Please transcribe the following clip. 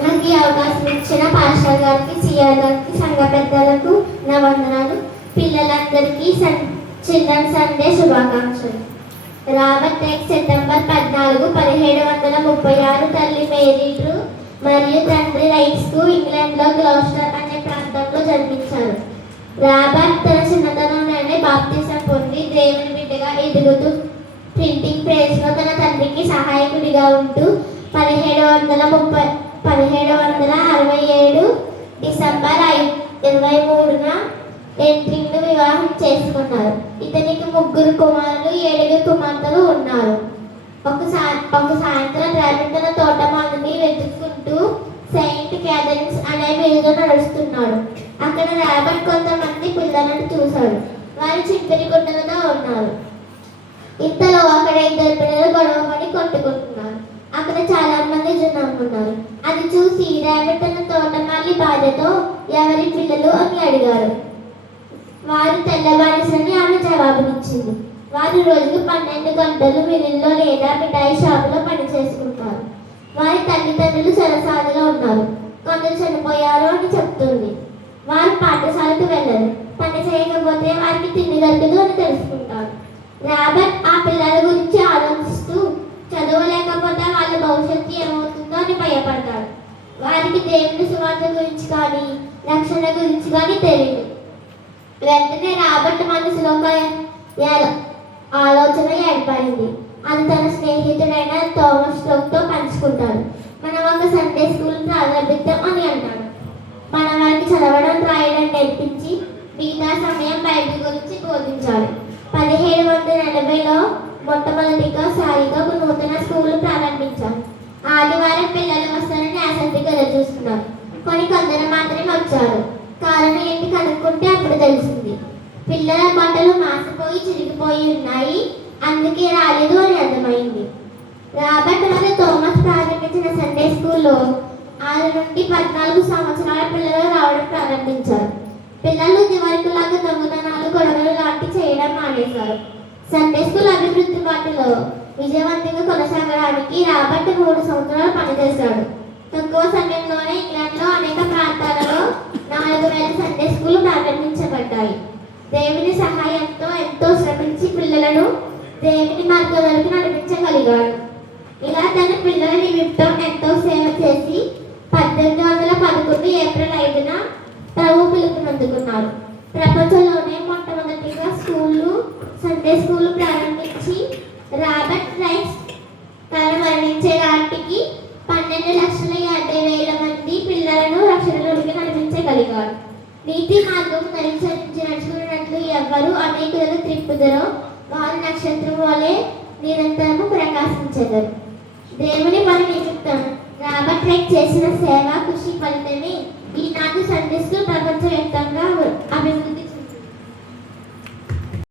నాకు ఈ అవకాశం ఇచ్చిన పాస్టర్ గారికి, సిఆర్ గారికి, సంఘ పెద్దలకు నా వందనాలు. పిల్లలందరికీ చిల్డ్రన్ సండే శుభాకాంక్షలు. రాబర్ట్ ఎక్స్ సెప్టెంబర్ 14, 1736 తల్లి మేరీలు మరియు తండ్రి రైట్స్కు ఇంగ్లాండ్లో గ్లౌస్టర్ అనే ప్రాంతంలో జన్మించారు. రాబర్ట్ తన చిన్నతనంలోనే బాప్తిసం పొంది దేవుని బిడ్డగా ఎదుగుతూ ప్రింటింగ్ ప్రెస్లో తన తండ్రికి సహాయకుడిగా ఉంటూ 1767 డిసెంబర్ 23న ఎంట్రీను వివాహం చేసుకున్నారు. ఇతనికి 3 కుమారులు, 7 కుమార్తెలు ఉన్నారు. ఒక సాయంత్రం రాబర్ట్ తన తోటమాలిని వెతుక్కుంటూ సెయింట్ క్యాథరిన్స్ అనే వీధిలో నడుస్తున్నాడు. అక్కడ రాబర్ట్ కొంతమంది పిల్లలను చూశాడు. వారు చింపిరి గుడ్డలతో ఉన్నారు. ఇంతలో అక్కడ 2 పిల్లలు గొడవపడి కొట్టుకుంటున్నారు. అక్కడ చాలా మంది జనం ఉన్నారు. అది చూసి రాబర్ట్ తన తోటమాలి భార్యతో ఎవరి పిల్లలు అని అడిగారు. వారు తెల్లబానిసని ఆమె జవాబునిచ్చింది. వారు రోజుకు 12 గంటలు మిల్లుల్లో లేదా మిఠాయి షాపులో పని చేసుకుంటారు. వారి తల్లిదండ్రులు సరసాలుగా ఉన్నారు. కొందరు చనిపోయారు అని చెప్తుంది. వారు పాఠశాలకు వెళ్ళరు. పని చేయకపోతే వారికి తిండి దొరకదు అని తెలుసుకుంటారు. రాబర్ట్ ఆ పిల్లల గురించి ఆలోచిస్తూ చదువు లేకపోతే వాళ్ళ భవిష్యత్తు ఏమవుతుందో అని భయపడతాడు. వారికి దేవుని సువార్త గురించి కానీ రక్షణ గురించి కానీ తెలియదు. వెంటనే రాబర్ట్ మనసులో ఒక ఆలోచన ఏర్పడింది. అది తన స్నేహితుడైన థామస్ స్టోక్తో పంచుకుంటాడు. మనం ఒక సండే స్కూల్ ప్రారంభిద్దాం అని అన్నాడు. మనం వారికి చదవడం, రాయడం నేర్పించి మిగతా సమయం బైబిల్ గురించి బోధించాలి. 1780లో మొట్టమొదటిసారిగా ఒక నూతన స్కూల్ ప్రారంభించారు. ఆదివారం పిల్లలు వస్తారని ఆసక్తిగా ఎదురుచూస్తున్నారు. కొందరు మాత్రమే వచ్చారు. కారణం ఏంటి కనుక్కుంటే అప్పుడు తెలిసింది. పిల్లల బట్టలు మాసిపోయి చిరిగిపోయి ఉన్నాయి, అందుకే రాలేదు అని అర్థమైంది. రాబర్ట్ మరియు థామస్ ప్రారంభించిన సండే స్కూల్లో 6 నుండి 14 సంవత్సరాల పిల్లలు రావడం ప్రారంభించారు. పిల్లలు ఇదివరకులాగా దొంగతనాలు, గొడవలు లాంటి చేయడం మానేశారు. సండే స్కూల్ అభివృద్ధి బాటలో విజయవంతంగా కొనసాగడానికి రాబర్ట్ 3 సంవత్సరాలు పనిచేశాడు. తక్కువ సమయంలోనే ఇంగ్లాండ్లో అనేక ప్రాంతాలలో 4000 సండే స్కూల్ ప్రారంభించబడ్డాయి. దేవుని సహాయంతో ఎంతో శ్రమించి పిల్లలను దేవుని మార్గంలోకి నడిపించగలిగాడు. ఇలా తన పిల్లల నిమిత్తం ఎంతో సేవ చేసి 1811 ఏప్రిల్ 5న ప్రభు పిలుపునందుకున్నారు. ప్రపంచంలోనే మొట్టమొదటిగా సండే స్కూల్ ప్రారంభించి రాబర్ట్ రైట్స్ తన మరణించే నాటికి 12,50,000 మంది పిల్లలను రక్షణలోకి నడిపించగలిగాడు. నీతి మార్గం నడుచుకున్నట్లు ఎవరు అనేకులను త్రిప్పుదరో వారు నక్షత్రం వలె నిరంతరము ప్రకాశించెదరు. దేవుని పని నిమిత్తం రాబర్ట్ రైట్ చేసిన సేవ, కృషి ఫలితమే ఈనాడు సండే స్కూల్ ప్రపంచవ్యాప్తంగా అభివృద్ధి